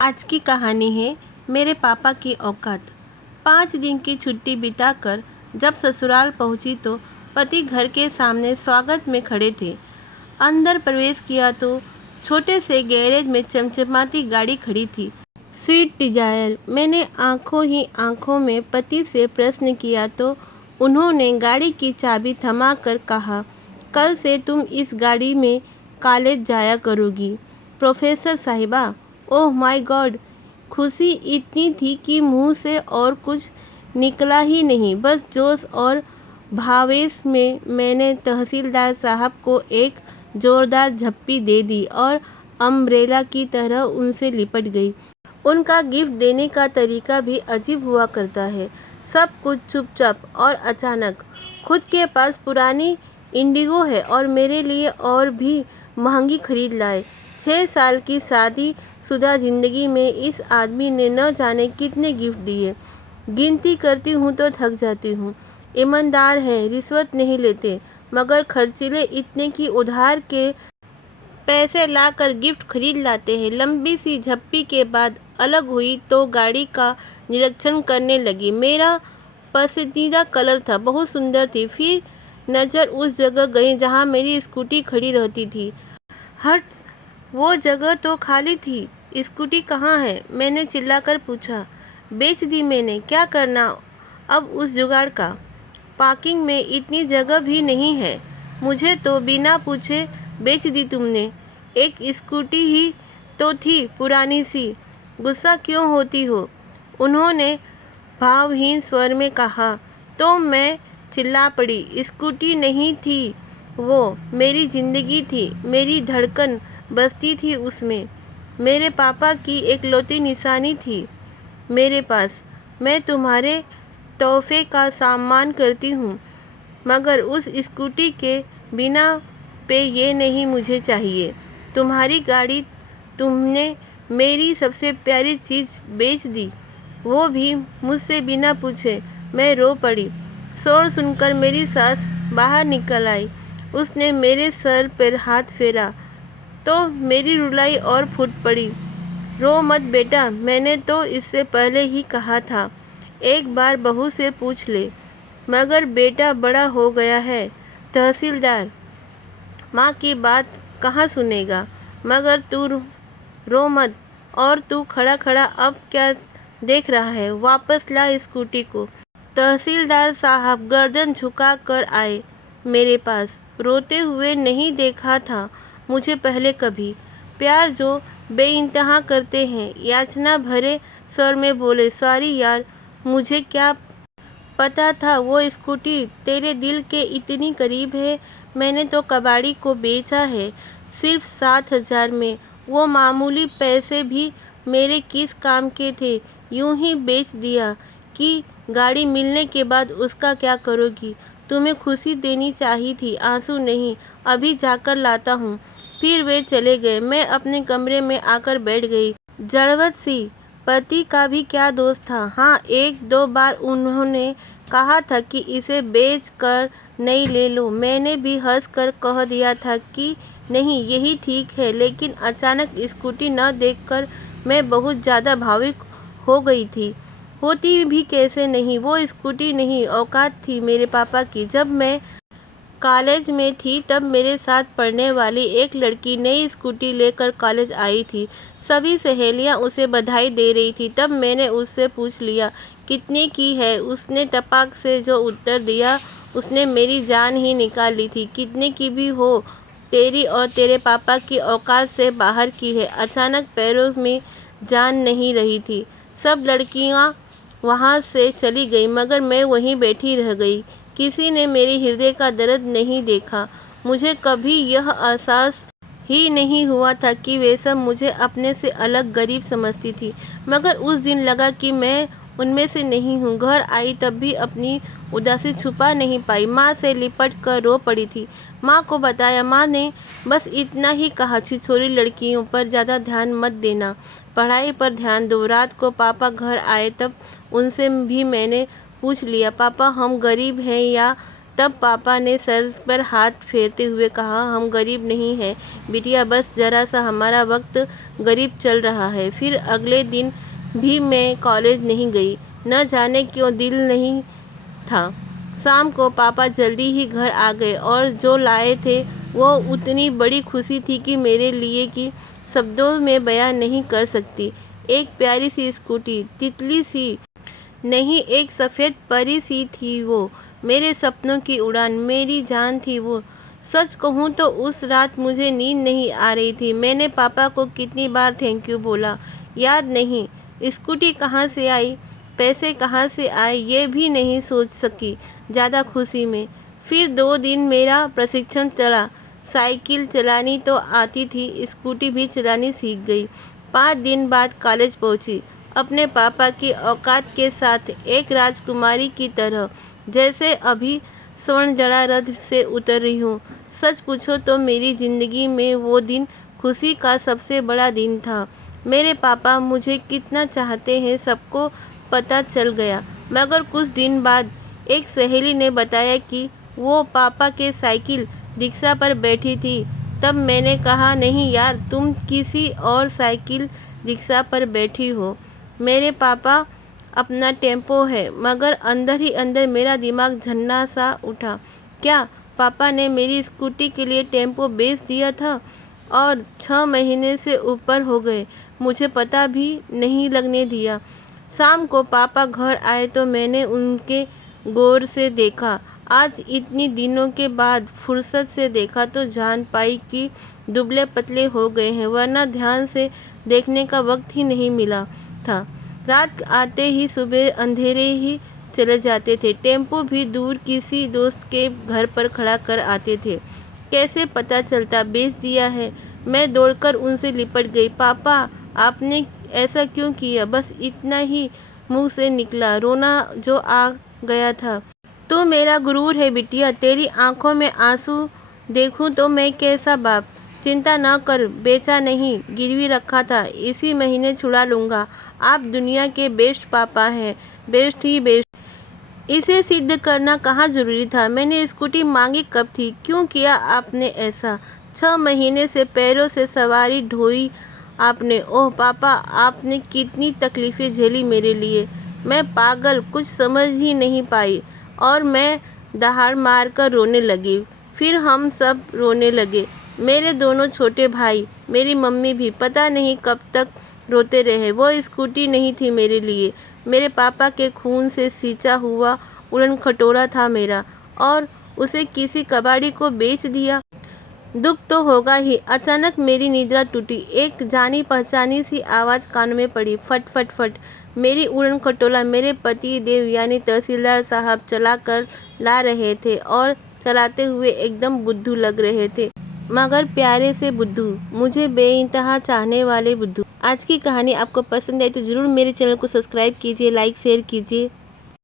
आज की कहानी है मेरे पापा की औकात। 5 दिन की छुट्टी बिताकर जब ससुराल पहुंची तो पति घर के सामने स्वागत में खड़े थे। अंदर प्रवेश किया तो छोटे से गैरेज में चमचमाती गाड़ी खड़ी थी, स्वीट डिजायर। मैंने आंखों ही आंखों में पति से प्रश्न किया तो उन्होंने गाड़ी की चाबी थमाकर कहा, कल से तुम इस गाड़ी में कॉलेज जाया करोगी प्रोफेसर साहिबा। Oh my God! खुशी इतनी थी कि मुंह से और कुछ निकला ही नहीं। बस जोश और भावेश में मैंने तहसीलदार साहब को एक जोरदार झप्पी दे दी और अम्ब्रेला की तरह उनसे लिपट गई। उनका गिफ्ट देने का तरीका भी अजीब हुआ करता है। सब कुछ चुपचाप और अचानक। खुद के पास पुरानी इंडिगो है और मेरे लिए और भी महंगी खरीद लाए। 6 साल की शादी शुदा जिंदगी में इस आदमी ने न जाने कितने गिफ्ट दिए। गिनती करती हूँ तो थक जाती हूँ। ईमानदार हैं, रिश्वत नहीं लेते, मगर खर्चीले इतने कि उधार के पैसे लाकर गिफ्ट खरीद लाते हैं। लंबी सी झप्पी के बाद अलग हुई तो गाड़ी का निरीक्षण करने लगी। मेरा पसंदीदा कलर था, बहुत सुंदर थी। फिर नज़र उस जगह गई जहाँ मेरी स्कूटी खड़ी रहती थी। हट, वो जगह तो खाली थी। स्कूटी कहाँ है? मैंने चिल्लाकर पूछा। बेच दी मैंने। क्या करना अब उस जुगाड़ का? पार्किंग में इतनी जगह भी नहीं है। मुझे तो बिना पूछे बेच दी तुमने। एक स्कूटी ही तो थी, पुरानी सी। गुस्सा क्यों होती हो? उन्होंने भावहीन स्वर में कहा। तो मैं चिल्ला पड़ी। स्कूटी नहीं थी वो, मेरी जिंदगी थी। मेरी धड़कन बसती थी उसमें। मेरे पापा की एकलौती निशानी थी मेरे पास। मैं तुम्हारे तोहफे का सम्मान करती हूँ, मगर उस स्कूटी के बिना पे ये नहीं मुझे चाहिए। तुम्हारी गाड़ी तुमने मेरी सबसे प्यारी चीज़ बेच दी, वो भी मुझसे बिना पूछे। मैं रो पड़ी। शोर सुनकर मेरी सास बाहर निकल आई। उसने मेरे सर पर हाथ फेरा तो मेरी रुलाई और फूट पड़ी। रो मत बेटा, मैंने तो इससे पहले ही कहा था, एक बार बहू से पूछ ले। मगर बेटा बड़ा हो गया है तहसीलदार, माँ की बात कहाँ सुनेगा। मगर तू रो मत। और तू खड़ा खड़ा अब क्या देख रहा है? वापस ला स्कूटी को। तहसीलदार साहब गर्दन झुका कर आए मेरे पास। रोते हुए नहीं देखा था मुझे पहले कभी। प्यार जो बेइंतहा करते हैं। याचना भरे स्वर में बोले, सॉरी यार, मुझे क्या पता था वो स्कूटी तेरे दिल के इतनी करीब है। मैंने तो कबाड़ी को बेचा है सिर्फ 7,000 में। वो मामूली पैसे भी मेरे किस काम के थे? यूं ही बेच दिया। कि गाड़ी मिलने के बाद उसका क्या करोगी? तुम्हें खुशी देनी चाहिए थी, आंसू नहीं। अभी जाकर लाता हूँ। फिर वे चले गए। मैं अपने कमरे में आकर बैठ गई, जड़वत सी। पति का भी क्या दोष था? हाँ, 1-2 बार उन्होंने कहा था कि इसे बेच कर नई ले लो। मैंने भी हंस कर कह दिया था कि नहीं, यही ठीक है। लेकिन अचानक स्कूटी न देखकर मैं बहुत ज़्यादा भावुक हो गई थी। होती भी कैसे नहीं? वो स्कूटी नहीं, औकात थी मेरे पापा की। जब मैं कॉलेज में थी तब मेरे साथ पढ़ने वाली एक लड़की नई स्कूटी लेकर कॉलेज आई थी। सभी सहेलियां उसे बधाई दे रही थी। तब मैंने उससे पूछ लिया, कितने की है? उसने तपाक से जो उत्तर दिया, उसने मेरी जान ही निकाल ली थी। कितने की भी हो, तेरी और तेरे पापा की औकात से बाहर की है। अचानक पैरों में जान नहीं रही थी। सब लड़कियां वहाँ से चली गई, मगर मैं वहीं बैठी रह गई। किसी ने मेरे हृदय का दर्द नहीं देखा। मुझे कभी यह एहसास ही नहीं हुआ था कि वे सब मुझे अपने से अलग गरीब समझती थी। मगर उस दिन लगा कि मैं उनमें से नहीं हूँ। घर आई तब भी अपनी उदासी छुपा नहीं पाई। माँ से लिपट कर रो पड़ी थी। माँ को बताया। माँ ने बस इतना ही कहा, छिछोरी लड़कियों पर ज़्यादा ध्यान मत देना, पढ़ाई पर ध्यान दो। रात को पापा घर आए तब उनसे भी मैंने पूछ लिया, पापा हम गरीब हैं या तब पापा ने सर पर हाथ फेरते हुए कहा, हम गरीब नहीं हैं बिटिया, बस ज़रा सा हमारा वक्त गरीब चल रहा है। फिर अगले दिन भी मैं कॉलेज नहीं गई। न जाने क्यों दिल नहीं था। शाम को पापा जल्दी ही घर आ गए और जो लाए थे वो उतनी बड़ी खुशी थी कि मेरे लिए कि शब्दों में बयां नहीं कर सकती। एक प्यारी सी स्कूटी, तितली सी नहीं, एक सफ़ेद परी सी थी वो। मेरे सपनों की उड़ान, मेरी जान थी वो। सच कहूँ तो उस रात मुझे नींद नहीं आ रही थी। मैंने पापा को कितनी बार थैंक यू बोला याद नहीं। स्कूटी कहाँ से आई, पैसे कहाँ से आए, ये भी नहीं सोच सकी ज़्यादा खुशी में। फिर 2 दिन मेरा प्रशिक्षण चला। साइकिल चलानी तो आती थी, स्कूटी भी चलानी सीख गई। 5 दिन बाद कॉलेज पहुंची, अपने पापा की औकात के साथ, एक राजकुमारी की तरह, जैसे अभी स्वर्ण जड़ा रथ से उतर रही हूँ। सच पूछो तो मेरी ज़िंदगी में वो दिन खुशी का सबसे बड़ा दिन था। मेरे पापा मुझे कितना चाहते हैं सबको पता चल गया। मगर कुछ दिन बाद एक सहेली ने बताया कि वो पापा के साइकिल रिक्शा पर बैठी थी। तब मैंने कहा, नहीं यार, तुम किसी और साइकिल रिक्शा पर बैठी हो। मेरे पापा अपना टेम्पो है। मगर अंदर ही अंदर मेरा दिमाग झन्ना सा उठा। क्या पापा ने मेरी स्कूटी के लिए टेम्पो बेच दिया था? और 6 महीने से ऊपर हो गए, मुझे पता भी नहीं लगने दिया। शाम को पापा घर आए तो मैंने उनके गौर से देखा। आज इतनी दिनों के बाद फुर्सत से देखा तो जान पाई कि दुबले पतले हो गए हैं, वरना ध्यान से देखने का वक्त ही नहीं मिला था। रात आते ही सुबह अंधेरे ही चले जाते थे। टेम्पो भी दूर किसी दोस्त के घर पर खड़ा कर आते थे। कैसे पता चलता बेच दिया है? मैं दौड़कर उनसे लिपट गई। पापा, आपने ऐसा क्यों किया? बस इतना ही मुंह से निकला। रोना जो आ गया था। तू मेरा गुरूर है बिटिया, तेरी आंखों में आंसू देखूं तो मैं कैसा बाप। चिंता न कर, बेचा नहीं, गिरवी रखा था, इसी महीने छुड़ा लूँगा। आप दुनिया के बेस्ट पापा हैं, बेस्ट ही बेस्ट। इसे सिद्ध करना कहाँ ज़रूरी था? मैंने स्कूटी मांगी कब थी? क्यों किया आपने ऐसा? 6 महीने से पैरों से सवारी ढोई आपने। ओह पापा, आपने कितनी तकलीफ़ें झेली मेरे लिए। मैं पागल, कुछ समझ ही नहीं पाई और मैं दहाड़ मार कर रोने लगी। फिर हम सब रोने लगे, मेरे दोनों छोटे भाई, मेरी मम्मी भी। पता नहीं कब तक रोते रहे। वो स्कूटी नहीं थी मेरे लिए, मेरे पापा के खून से सींचा हुआ उड़न खटोला था मेरा, और उसे किसी कबाड़ी को बेच दिया। दुख तो होगा ही। अचानक मेरी निद्रा टूटी। एक जानी पहचानी सी आवाज़ कान में पड़ी, फट फट फट। मेरी उड़न खटोला मेरे पति देव यानी तहसीलदार साहब चला कर ला रहे थे और चलाते हुए एकदम बुद्धू लग रहे थे, मगर प्यारे से बुद्धू, मुझे बेइंतहा चाहने वाले बुद्धू। आज की कहानी आपको पसंद आई तो ज़रूर मेरे चैनल को सब्सक्राइब कीजिए, लाइक शेयर कीजिए।